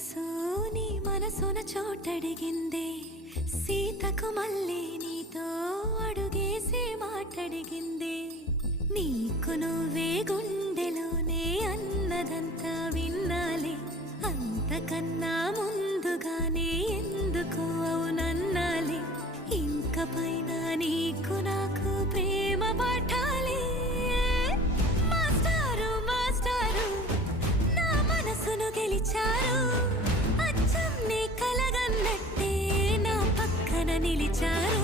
మనసు నీ మనసున చోటడిగిందే. సీతకు మళ్ళీ నీతో అడుగేసే మాటడిగిందే. నీకు నువ్వే గుండెలోనే అన్నదంతా విన్నాలే. అంతకన్నా ముందుగానే ఎందుకు అవునన్నాలే. ఇంకపైన నీకు నాకు నిలిచారు.